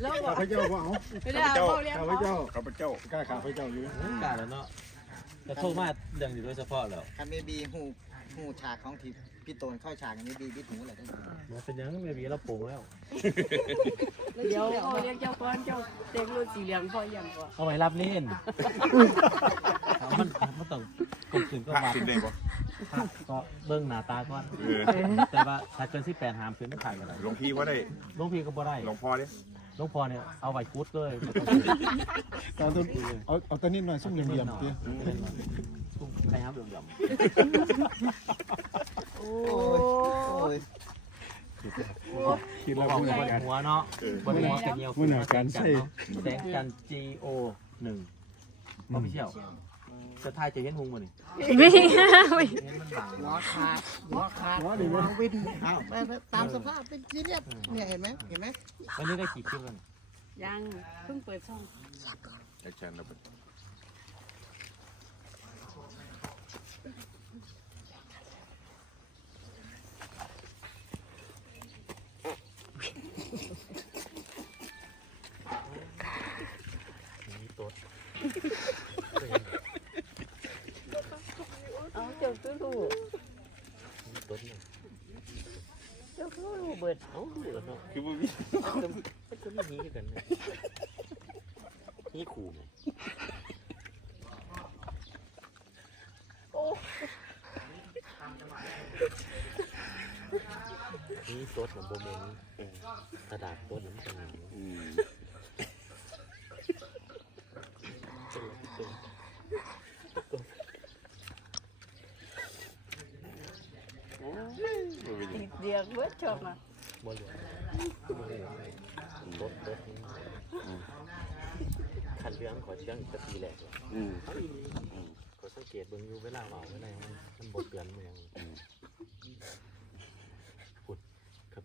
แล้วบอข้ากพเจ้าก็เอาไม่ได้เอาเขาเลี้ยงข้าพเขาเจ้าข้าพเจ้ากล้าข้าพเจ้าอยู่กล้าแล้วเนาะจะโทรมาเรื่องอยู่โดยเฉพาะแล้วคันเมบีหูหูฉากของทีพี่โตนเข้าฉากกันเมบีบิดหูอะไรทั้งหมดมันเป็นยังไม่มีเราปลูกแล้ว เดี๋ยวเขาเลี้ยงเจ้าก้อนเจ้าเต็มรุ่นสีเหลืองพ่อเยี่ยมก่อนเอาไว้รับเล่นมันมันต้องกลมกลืนก็พระมาสินได้บ่ ก็เบิ่งหน้าตาก่อน เออแต่ว่าถ้าเกินที่แปดหามขึ้นไม่ขายกันเลยหลวงพี่ว่าได้หลวงพี่ก็บ่ได้หลวงพ่อเด้หลวงพ่อเนี่ยเอาไว้คุดเลยตอนต้นเอาเอาตัวนิดหน่อยซุ่มเหลี่ยมๆเตี้ยใครห้ามเหลื่อมโอ้โอ้ยคิดๆแล้วบอกมือใส่หัวเนาะบนหัวกันเยียวมือหนาการใส่แสงจันทร์ G O หนึ่งออฟฟิเชียล จะทายจะเห็นหุงบ่นี่วิ่งวิ่งเห็นมันบังหัวขาดหัวขาดหัวดีไหมเวทีเอาไปไปตามสภาพเป็นจีเรียบเนี่ยเห็นไหมเห็นไหมวันนี้ได้กี่คลิปแล้วยังเพิ่งเปิดช่องไอ้ฉันน่ะเป็น มีตัว เอาเจ้าคือลูก มีตัวนึง เจ้าคือลูกเบิ ดเอาเดี๋ยวเนาะคือบ่มีมันก็ไม่มีกันนี่ขู่ไงนี่ตัวของโบเมนกระดาษตัวนั้นเป็นอย่างนี้อืมบ่เป็นหยังติดเดียกเบิดชอบอะ บ่เหลือบ่เหลือรถรถนี้คันเรื่องขอเชื่องอีกสักทีแหละอืมก็สังเกตเบิ่งอยู่เวลาเมาเวลามันมันบดเตือนมันยังพุดครับ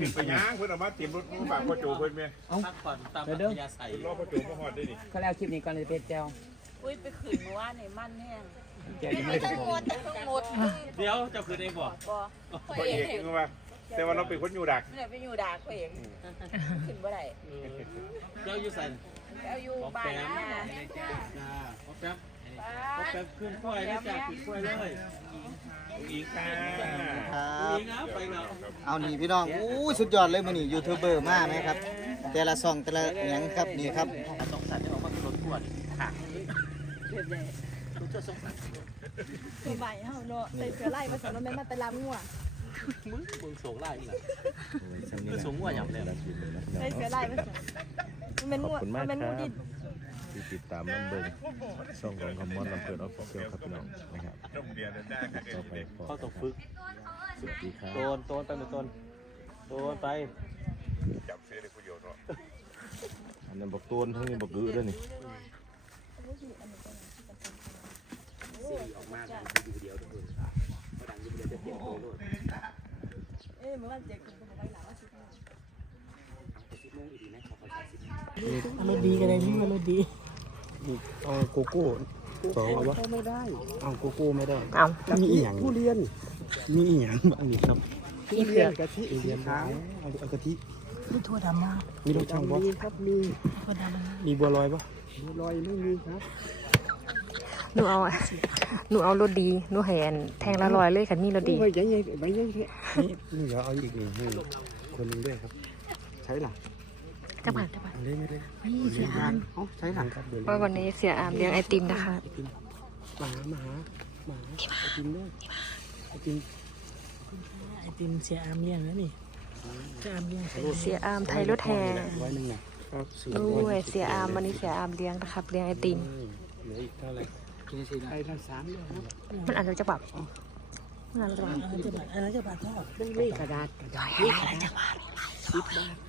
ขึ้นไปย่างเพิ่นเอามาเตรียมรถมาฝากพ่อโจเพิ่นแม่พักผ่อนตามอัธยาศัยเพิ่นรอพ่อโจมาฮอดได้นี่เขาแล้วคลิปนี้ก่อนเลยเป็ดเจ้าอุ้ยไปขืนเมื่อวานในมันแห้งเจ้ายังไม่ได้ทั้งหมดทั้งหมดเดี๋ยวเจ้าคืนเองบอกบ่พ่อเอกคือว่าแต่ว่าเราเป็นคนอยู่ดักไม่ได้ไปอยู่ดากเขาเองขึ้นบ่ได้เจ้าอยู่ใส่แล้วอยู่บอกบ้าแป๊นบนะจ้าบอกแป๊บบอกแป๊บขึ้นกล้วยนะจ้าขึ้นกล้วยเลย อีกค่ะครับนี่นะไปแล้วเอานี่พี่น้องอู้สุดยอดเลยมื้อนี้ยูทูบเบอร์มากไหมครับ แต่ละซองแต่ละหยังครับนี่ครับสงสารจะบอกว่าคือรถกวนค่ะเด็ดเลยรู้เจ้าสงสารคือใบเฮาเนาะใส่เสื้อลายมาสำนักแม่นมาแต่ลำงัวมึงมึงสูงไล่อีกแล้วมึงสูงกว่าอย่างเดียวใส่เสื้อลายมามันเป็นงัวมันเป็นงูดิน ที่ติดตามน้ำเบิงช่องของคำมอนลำเพลินออฟฟิเชียลครับพี่น้องนะครับต้องเบียร์ได้ค่ะต่อไปขอเขาต้องฝึกสวัสดีครับโดนโดนไปเหมือนโดนโดนไปจับเสื้อได้ผู้เดียวเนาะอันนั้นบอกตูนทั้งนี้บอกกือด้วยนี่เอ้ยเมื่อวานเจ๊คุณบอกไว้หลังว่าสิ รถดีกันเลยนี่มันรถดีเอาโกโก้สองเอาวะไม่ได้เอาโกโก้ไม่ได้ เอามีอีหยังผู้เรียน มีอีหยังบ้างนี่ครับอีเผือกกะทิเรียนขาวเอาเอากะทิมีถั่วดำมามีรสช่องบ่มีครับมีถั่วดำมันมีบัวลอยบ่ลอยไม่มีครับหนูเอาหนูเอารถดีหนูแหนแทงละร้อยเลยค่ะนี่รถดีไว้ยังไงไว้ยังไงนี่นี่เดี๋ยวเอาอีกนี่นี่คนหนึงด้วยครับ ใช่หรอ จังหวัดจังหวัดเอาเลยไม่เลยนี่เสียอามเอาใช่หรอครับเดี๋ยวเพราะวันนี้เสียอามเลี้ยงไอติมนะคะมาหามาหามาหาไอติมด้วยไอติมไอติมเสียอามเลี้ยงนะนี่ไจะอามเลี้ยงใส่เสียอามไทยรถแห่ร้อยหนึ่งนะด้วยเสียอามวันนี้เสียอามเลี้ยงนะครับเลี้ยงไอติมเหลืออีกเท่าไหร่กินสิได้ไอ้ละสามเดือนครับมันอาจจะแบบมันอาจจะแบบอันนั้นจะบาทอันนั้นจะบาทเท่าไม่มีกระดาษกระดาษนี่กระดาษสิบบาท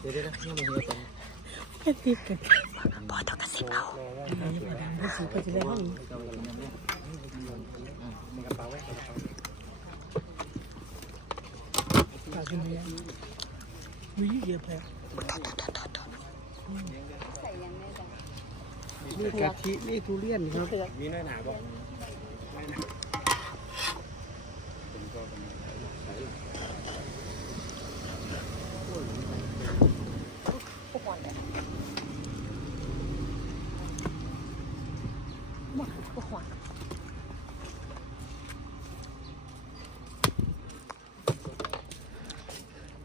เดี๋ยวเดี๋ยวนะยังไม่เห็นกันแค่สิบกันพอต้องกระสิบเอาอันนั้นจะบาทอันนั้นสิบก็จะได้ห้องนี้มีกระเป๋าไว้ฝากขึ้นมายังมีเยอะแล้วนี่กะทินี่ทุเรียนครับมีน้อยหนาบอก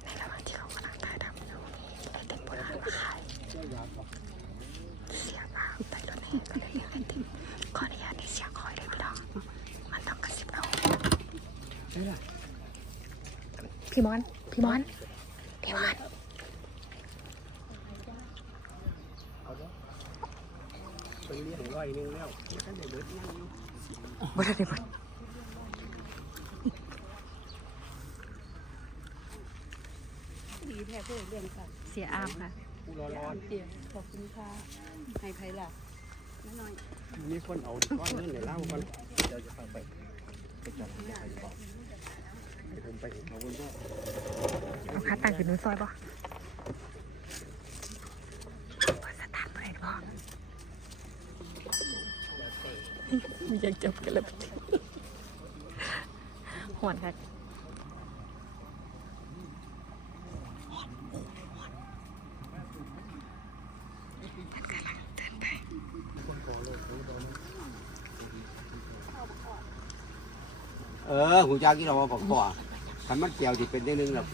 ในระหว่างที่เขากำลังถ่ายทำอยู่ไอติมโบราณมาขายเสียอามไทยรถแห่ก็เลยเลี้ยงไอติมขออนุญาตในเสียงคอยเลยพี่น้องมันต้องกระสิบเอาพี่มอน พี่มอนพี่มอนเป็นเลี้ยงร้อยหนึงแล้วท่านเด็กเบิดนั่งอยู่บ่ได้บ่ดีแท้เพื่อเรื่องค่ะเสียอามค่ะผู้รอร้อนเตี๋ยขอบคุณค่ะให้ไผล่ะน้อยมีคนเอาก้อนเงินเดี๋ยวเล่ากันเดี๋ยวจะฟังไปไปจับให้บอกให้ผมไปเอาคนก็เอาค่า ตังค์ขึ้นนู้นซอยบ่เปิดสตาร์ทบ่ได้บ่มีอยากจบกันแล้วหวนค่ะเออหูจ้ากี่เราบอกก่อนคันมันเกี่ยวจะเป็นได้นึงหรอก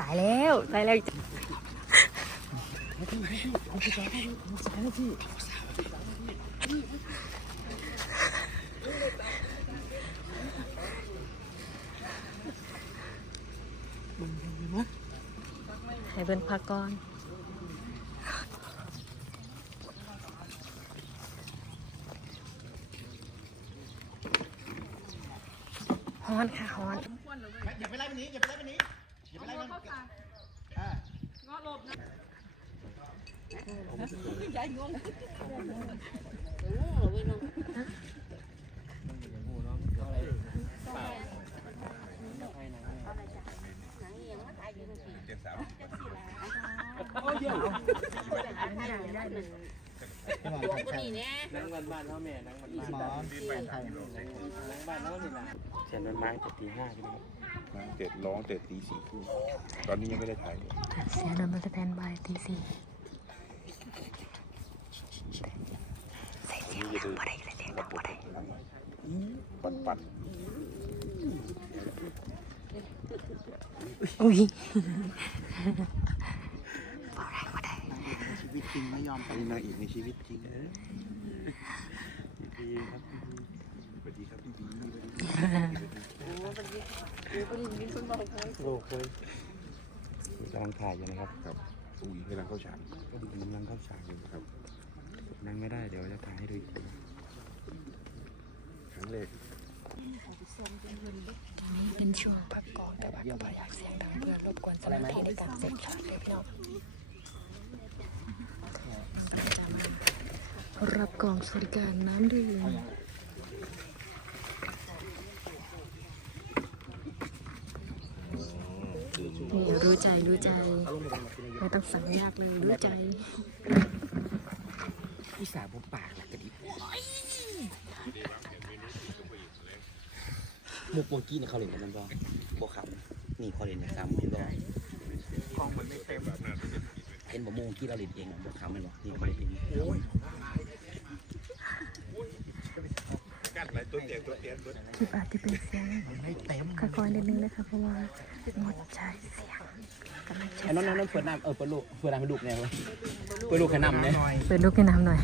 ตายแล้ว ตายแล้ว ให้เพิ่นพักก่อนฮ้อนค่ะฮ้อนอย่าไปไล่มันนี้อย่าไปไล่มันนี้อย่าไปไล่มันอ่าพี่หม อครับๆนี่แน่หมอไทยเสียนมันไม้จะตีห้าใช่ไหมเจ็ดร้องเจ็ดตีสี่ครึ่งตอนนี้ยังไม่ได้ถ่ายเลยเสียนมันสแตนบายตีสี่ใส่เสียงดังบ่ได้ใส่เสียงดังบ่ได้ปันปันอุ้ย วิตจริงไม่ยอมอันนี้นางเอกในชีวิตจริงพี่บีครับสวัสดีครับพี่บีโลกเลยกำลังถ่ายอยู่นะครับครับอุ้ยกำลังเข้าฉากกำลังเข้าฉากอยู่ครับ นั่งไม่ได้เดี๋ยวจะถ่ายให้ดูอีกทีครั้งแรกนี่เป็นช่วงพักก่อนแต่ว่าก็บ่อยากเสียงดังเพื่อนรบกวนสมาธิในการเสพช็อตเลยพี่น้อง รับกล่องสวัสดิการน้ำดื่มนี่รู้ใจรู้ใจ ไม่ต้องสั่งยากเลยรู้ใจพี่สาวผมปากหลักกระดิบมุกโปกี้เนี่ยเขาเล่นกันมันบ่บ่ขำนี่เขาเล่นกันซ้ำเห็นบ่กองมันไม่เต็มเห็นบ่โมงกี้เราเล่นเองอะบ่ขำมันบ่นี่เขาเล่นเอง อะไรตัวเตียงตัวเตียงตัวคลิปอาจจะเป็นเสียงค่อยๆนิดนึงนะคะเพราะว่าหมดใจเสียงกำลังจะไอ้น้องน้องเปิดน้ำเออเปิดลูกเปิดน้ำให้ลูกเนี่ยเปิดลูกให้น้ำเนี่ยเปิดลูกให้น้ำหน่อย